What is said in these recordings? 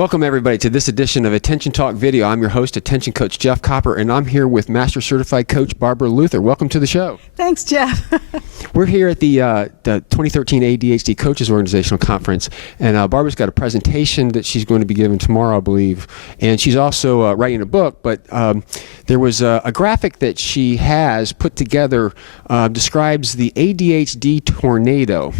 Welcome everybody to this edition of Attention Talk Video. I'm your host, Attention Coach Jeff Copper, and I'm here with Master Certified Coach Barbara Luther. Welcome to the show. Thanks, Jeff. We're here at the 2013 ADHD Coaches Organizational Conference, and Barbara's got a presentation that she's going to be giving tomorrow, I believe, and she's also writing a book, but there was a graphic that she has put together, describes the ADHD tornado.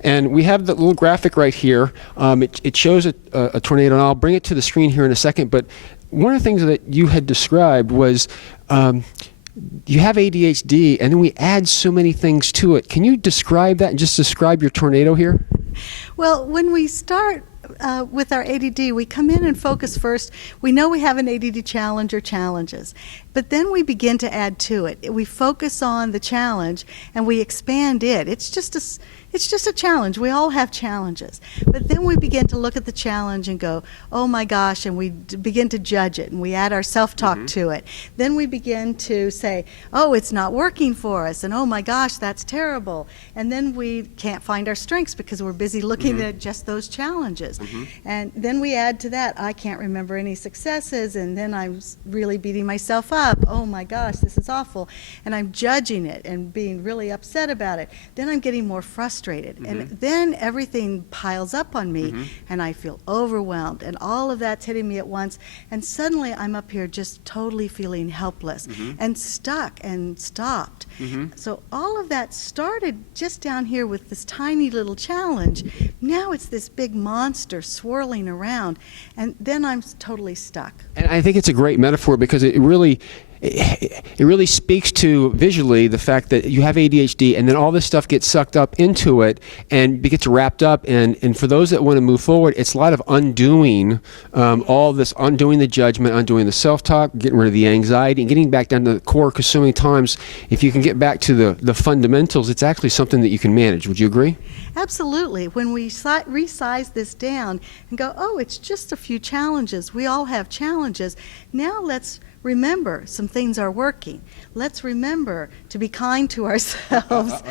And we have the little graphic right here. It shows a tornado, and I'll bring it to the screen here in a second, but one of the things that you had described was you have ADHD, and then we add so many things to it. Can you describe that and just describe your tornado here? Well, when we start with our ADD, we come in and focus first. We know we have an ADD challenge or challenges, but then we begin to add to it. We focus on the challenge and we expand it. It's just a challenge. We all have challenges. But then we begin to look at the challenge and go, oh my gosh, and we begin to judge it, and we add our self-talk to it. Then we begin to say, oh, it's not working for us, and oh my gosh, that's terrible. And then we can't find our strengths because we're busy looking at just those challenges. And then we add to that, I can't remember any successes, and then I'm really beating myself up. Oh my gosh, this is awful. And I'm judging it and being really upset about it. Then I'm getting more frustrated. And then everything piles up on me, and I feel overwhelmed, and all of that's hitting me at once, and suddenly I'm up here just totally feeling helpless and stuck and stopped. So all of that started just down here with this tiny little challenge. Now it's this big monster swirling around, and then I'm totally stuck. And I think it's a great metaphor because it really speaks to visually the fact that you have ADHD, and then all this stuff gets sucked up into it and gets wrapped up. And for those that want to move forward, it's a lot of undoing all this, undoing the judgment, undoing the self-talk, getting rid of the anxiety, and getting back down to the core. Because so many times, if you can get back to the fundamentals, it's actually something that you can manage. Would you agree? Absolutely. When we resize this down and go, oh, it's just a few challenges. We all have challenges. Now let's remember some things are working. Let's remember to be kind to ourselves.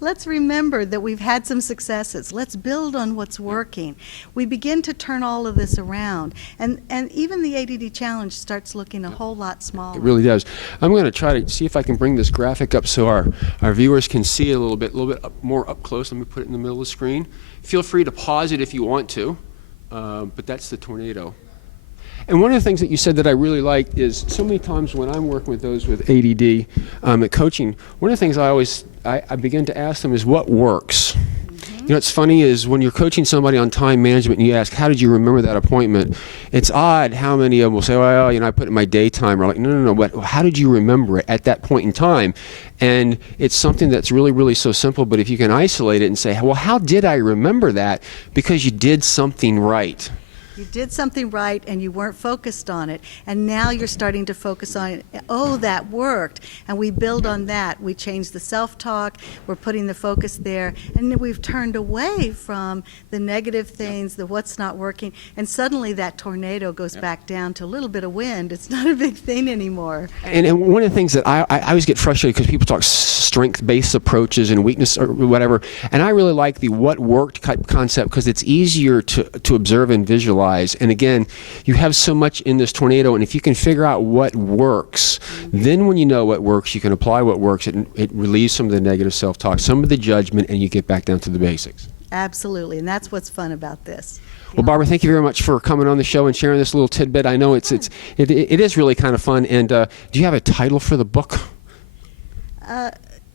Let's remember that we've had some successes. Let's build on what's working. We begin to turn all of this around. And even the ADD challenge starts looking a whole lot smaller. It really does. I'm going to try to see if I can bring this graphic up so our viewers can see it a little bit more up close. Let me put it in the middle of the screen. Feel free to pause it if you want to, but that's the tornado. And one of the things that you said that I really liked is so many times when I'm working with those with ADD at coaching, one of the things I begin to ask them is what works. You know, what's funny is when you're coaching somebody on time management and you ask, how did you remember that appointment? It's odd how many of them will say, well, you know, I put it in my day timer. Like, no, but how did you remember it at that point in time? And it's something that's really, really so simple, but if you can isolate it and say, well, how did I remember that? Because you did something right. You did something right and you weren't focused on it, and now you're starting to focus on it. Oh, that worked, and we build on that. We change the self-talk, we're putting the focus there, and then we've turned away from the negative things, the what's not working, and suddenly that tornado goes back down to a little bit of wind. It's not a big thing anymore. And one of the things that I always get frustrated because people talk strength-based approaches and weakness or whatever, and I really like the what worked type concept because it's easier to observe and visualize. And again, you have so much in this tornado, and if you can figure out what works, then when you know what works, you can apply what works. It relieves some of the negative self-talk, some of the judgment, and you get back down to the basics. Absolutely, and that's what's fun about this. Well, Barbara, thank you very much for coming on the show and sharing this little tidbit. I know it is really kind of fun. And do you have a title for the book?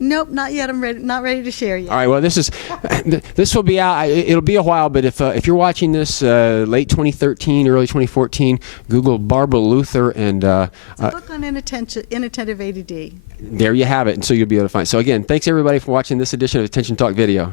Nope, not yet. I'm not ready to share yet. All right. Well, this will be out. It'll be a while, but if you're watching this late 2013, early 2014, Google Barbara Luther and it's a book on inattentive ADD. There you have it, and so you'll be able to find it. So again, thanks everybody for watching this edition of Attention Talk Video.